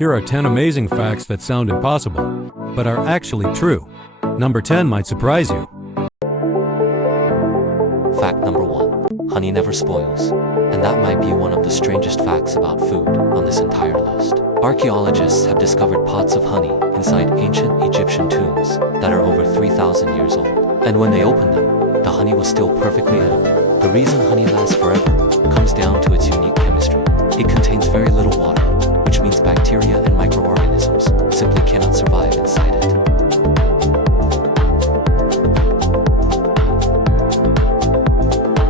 Here are 10 amazing facts that sound impossible, but are actually true. Number 10 might surprise you. Fact number 1. Honey never spoils. And that might be one of the strangest facts about food on this entire list. Archaeologists have discovered pots of honey inside ancient Egyptian tombs that are over 3,000 years old. And when they opened them, the honey was still perfectly edible. The reason honey lasts forever comes down to its unique chemistry. It contains very little water, which means bacteria and microorganisms simply cannot survive inside it.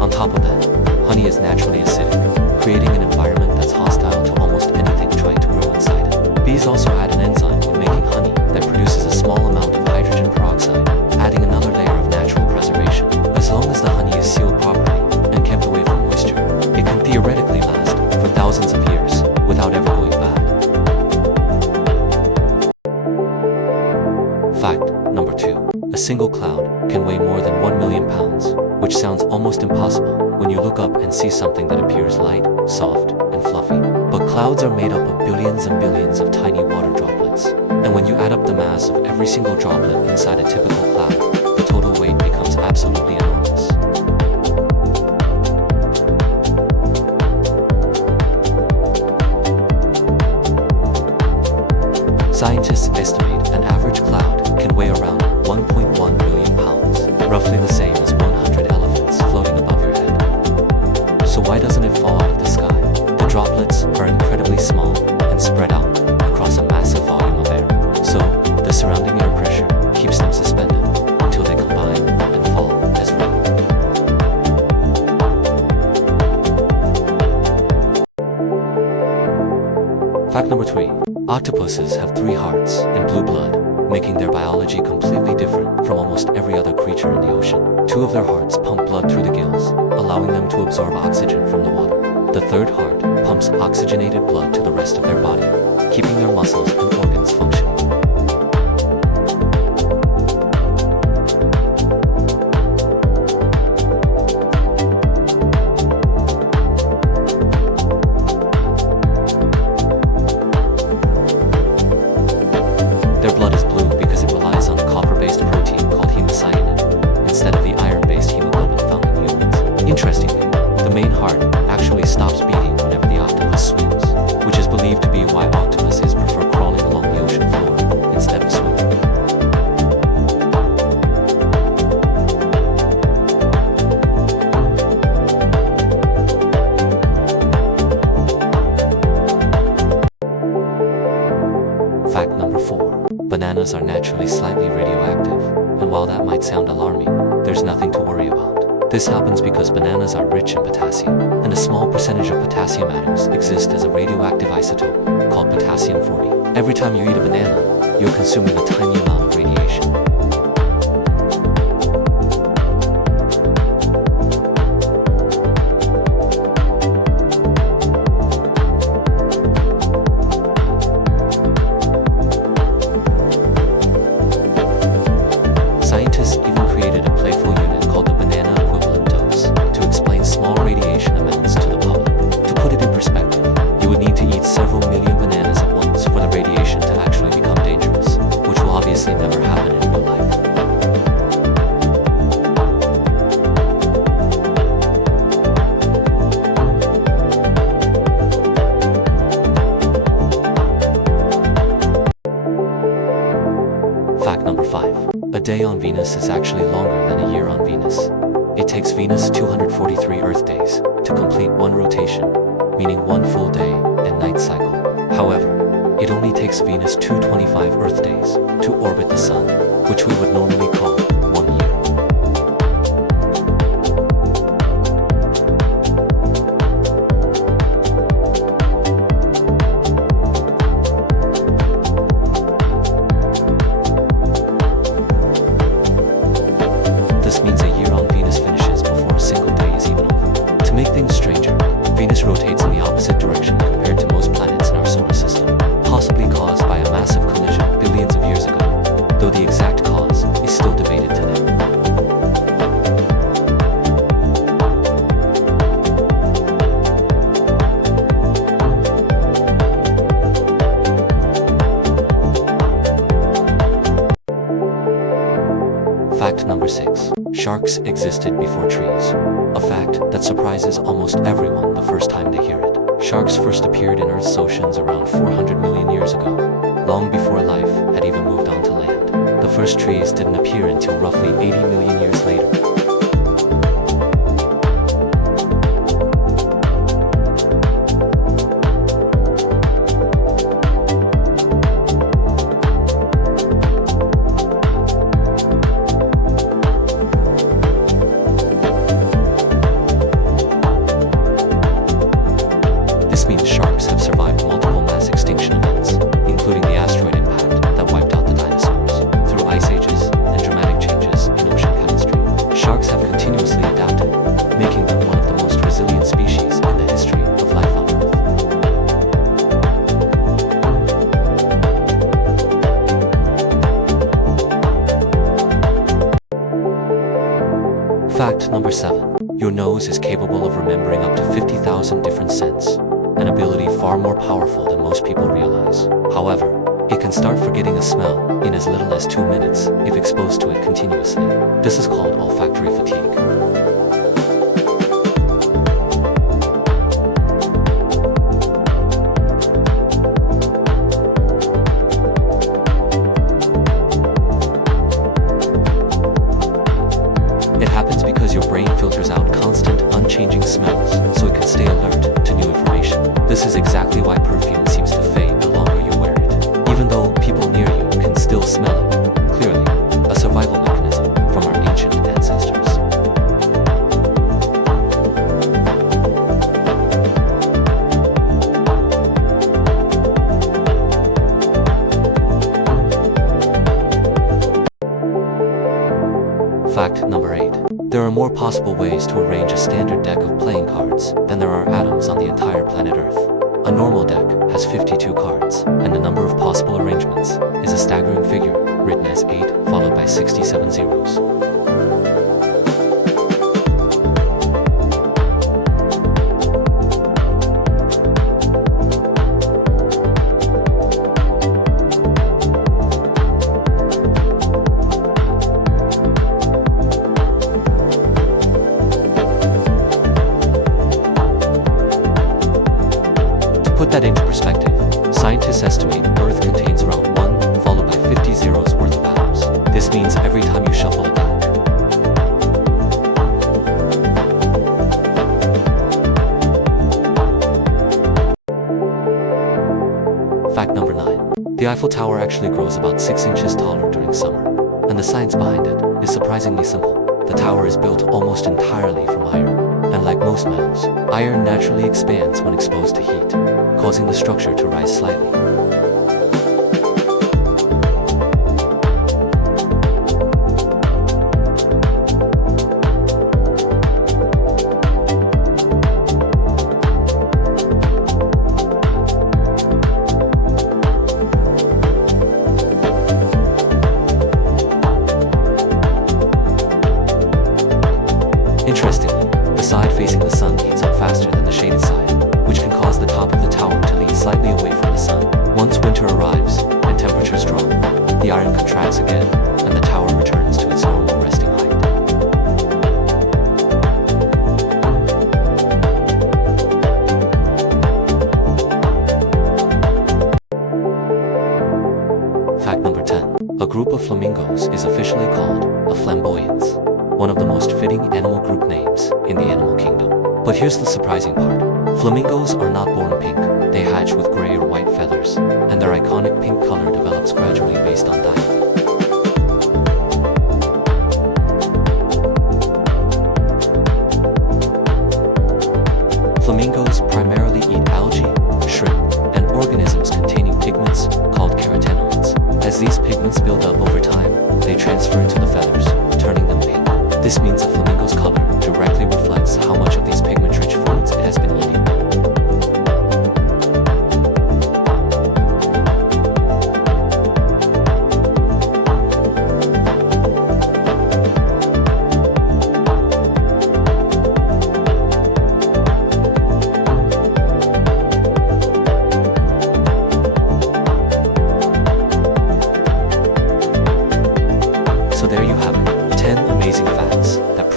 On top of that, honey is naturally acidic, creating an environment that's hostile to almost anything trying to grow inside it. Bees also add an enzyme when making honey that produces a small amount of hydrogen peroxide, adding another layer of natural preservation. As long as the honey is sealed properly and kept away from moisture, it can theoretically last for thousands of years without ever going bad. Fact number 2. A single cloud can weigh more than 1 million pounds, which sounds almost impossible when you look up and see something that appears light, soft, and fluffy. But clouds are made up of billions and billions of tiny water droplets. And when you add up the mass of every single droplet inside a typical cloud, the total weight becomes absolutely enormous. Scientists estimate an average cloud can weigh around 1.1 million pounds, roughly the same as 100 elephants floating above your head. So why doesn't it fall out of the sky? The droplets are incredibly small and spread out across a massive volume of air. So the surrounding air pressure keeps them suspended until they combine and fall as rain. Fact number 3. Octopuses have 3 hearts and blue blood, making their biology completely different from almost every other creature in the ocean. 2 of their hearts pump blood through the gills, allowing them to absorb oxygen from the water. The 3rd heart pumps oxygenated blood to the rest of their body, keeping their muscles and organs functioning. Their blood is blue because it relies on a copper-based protein called hemocyanin, instead of the iron-based hemoglobin found in humans. Interestingly, the main heart actually stops beating whenever the octopus swims, which is believed to be why octopuses prefer crawling along the ocean floor instead of swimming. Fact number 4. Bananas are naturally slightly radioactive, and while that might sound alarming, there's nothing to worry about. This happens because bananas are rich in potassium, and a small percentage of potassium atoms exist as a radioactive isotope called potassium-40. Every time you eat a banana, you're consuming a tiny amount of radiation. Scientists even created a playful unit called the banana equivalent dose to explain small radiation amounts to the public. To put it in perspective, you would need to eat several million bananas at once for the radiation to actually become dangerous, which will obviously never happen in real life. Fact number 5. A day on Venus is actually longer than a year on Venus. It takes Venus 243 Earth days to complete one rotation, meaning one full day and night cycle. However, it only takes Venus 225 Earth days to orbit the Sun, which we would normally call 1 year. This means a year on Venus finishes before a single day is even over. To make things stranger, Venus rotates in the opposite direction compared to most planets in our solar system, possibly caused by a massive collision billions of years ago, though the exact cause is still debated. Fact number 6. Sharks existed before trees. A fact that surprises almost everyone the first time they hear it. Sharks first appeared in Earth's oceans around 400 million years ago, long before life had even moved onto land. The first trees didn't appear until roughly 80 million years later. This means sharks have survived multiple mass extinction events, including the asteroid impact that wiped out the dinosaurs. Through ice ages and dramatic changes in ocean chemistry, sharks have continuously adapted, making them one of the most resilient species in the history of life on Earth. Fact number 7. Your nose is capable of remembering up to 50,000 different scents, an ability far more powerful than most people realize. However, it can start forgetting a smell in as little as 2 minutes if exposed to it continuously. This is called olfactory fatigue. It happens because your brain filters out constant, unchanging smells so it can stay alert to new information. This is exactly why perfume seems to fade the longer you wear it, even though people near you can still smell it. Clearly, a survival mechanism from our ancient ancestors. Fact number 8. There are more possible ways to arrange a standard deck of playing cards than there are atoms on the entire planet Earth. A normal deck has 52 cards, and the number of possible arrangements is a staggering figure, written as 8 followed by 67 zeros. To put that into perspective, scientists estimate Earth contains around 1 followed by 50 zeros worth of atoms. This means every time you shuffle a deck. Fact number 9. The Eiffel Tower actually grows about 6 inches taller during summer, and the science behind it is surprisingly simple. The tower is built almost entirely from iron, and like most metals, iron naturally expands when exposed to heat, causing the structure to rise slightly. Interestingly, the side facing the sun heats up faster than the shaded side, which can cause the top of the tower to lean slightly away from the sun. Once winter arrives and temperatures drop, the iron contracts again, and the tower returns to its normal resting height. Fact number 10. A group of flamingos is officially called a flamboyance, one of the most fitting animal group names in the animal kingdom. But here's the surprising part. Flamingos are not born pink. They hatch with gray or white feathers, and their iconic pink color develops gradually based on diet. Flamingos primarily eat algae, shrimp, and organisms containing pigments called carotenoids. As these pigments build up over time, they transfer into the feathers, turning them pink. This means a flamingo's color directly reflects how much of these pigment-rich foods it has been eating.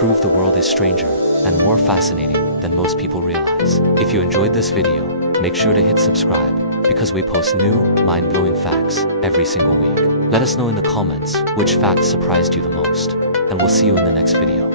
prove the world is stranger and more fascinating than most people realize. If you enjoyed this video, make sure to hit subscribe because we post new, mind-blowing facts every single week. Let us know in the comments which fact surprised you the most, and we'll see you in the next video.